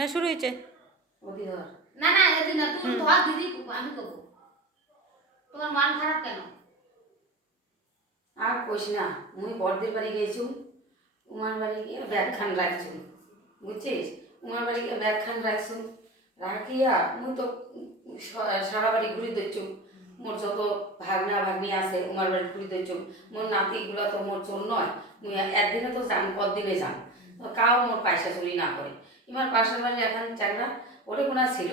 না শুরু হয়েছে ওদি ধর না না এদিন না তুই ধর দিদি আমি করবো তোমার মন খারাপ কেন আর কইস না মুই বড়দের বাড়ি গেছু উমার বাড়ি গিয়ে ব্যাগ খান রাখছু বুঝছিস উমার বাড়ি গিয়ে ব্যাগ খান রাখছু রাখিয়া মুই তো সারা বাড়ি ঘুরি দিচ্ছু মোর যত ভাগনা ভাগ্নি আছে উমার বাড়ি ঘুরি দিচ্ছু মোর নাতিগুলো তো মোর চোর নয় মুই একদিনে তো যাম কদিনে যাম কাও মোর পয়সা চুরি না করে ইমার পাশের বাড়ি এখন চাকরা ওরে কোনা ছিল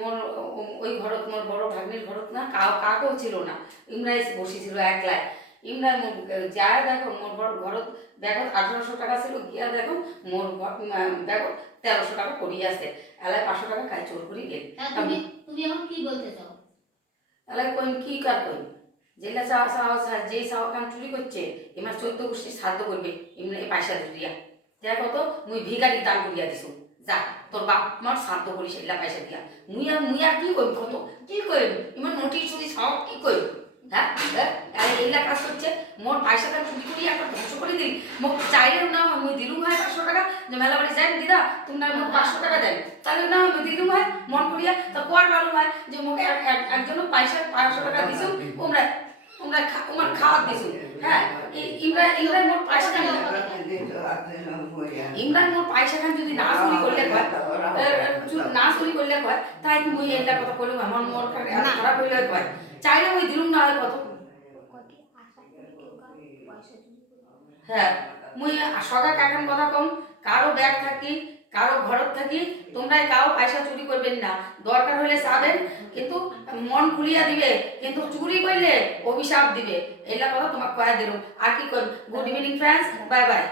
মোর ওই ঘরত মোর বড় ভাগ্নির ঘরত না কাকেও ছিল না ইমরাই বসেছিল একলাই ইমরাই যায় দেখো মোর ঘরত ব্যাগত 1800 টাকা ছিল গিয়া দেখো মোর ব্যাগত 1300 টাকা পড়ি আছে এলায় 500 টাকা কাজ চোর করি গেল তুমি তুমি এখন কি বলতে চাও এলায় কইন কি কার কইন যেটা চাওয়া চাওয়া যে চাওয়া কাম চুরি করছে এমার 14 গোষ্ঠী শ্রাদ্ধ করবে এমনি পয়সা দিয়া দেখো তো মুই ভিখারি দান করিয়া দিছু যা তোর বাপ মার শ্রাদ্ধ করিস এলা পয়সা দিয়া মুই আর কি কইব কত কি কইব ইমান নোটিশ চুরি সব কি কইব হ্যাঁ এইলা কাজ করছে মোর পয়সাটা চুরি করি একটা ধ্বংস করে দিই মোক চাইলেও না হয় মুই দিলুম হয় 500 টাকা যে মেলা বাড়ি যাই দিদা তোমরা মোক 500 টাকা দেন তাহলে না হয় দিলুম হয় মন করিয়া তা কোয়ার মালুম হয় যে মোক একজন পয়সা 500 টাকা দিছু তোমরা তোমরা তোমার খাওয়া দিছু হ্যাঁ ইমরান মোর পয়সা ইমরান মোর পয়সা খান যদি না চুরি করলে হয় না চুরি করলে হয় তাই মুই এটা কথা কইলাম আমার মোর খারাপ হইলে হয় চাইলে ওই দিলুম না হয় কত হ্যাঁ মুই সগা কাকান কথা কম কারো ব্যাগ থাকি কারো ঘরত থাকি তোমরা কারো পয়সা চুরি করবেন না দরকার হলে চাবেন কিন্তু মন খুলিয়া দিবে কিন্তু চুরি করলে অভিশাপ দিবে এইলা কথা তোমাকে কয়া দিলাম আর কি কর good evening friends bye bye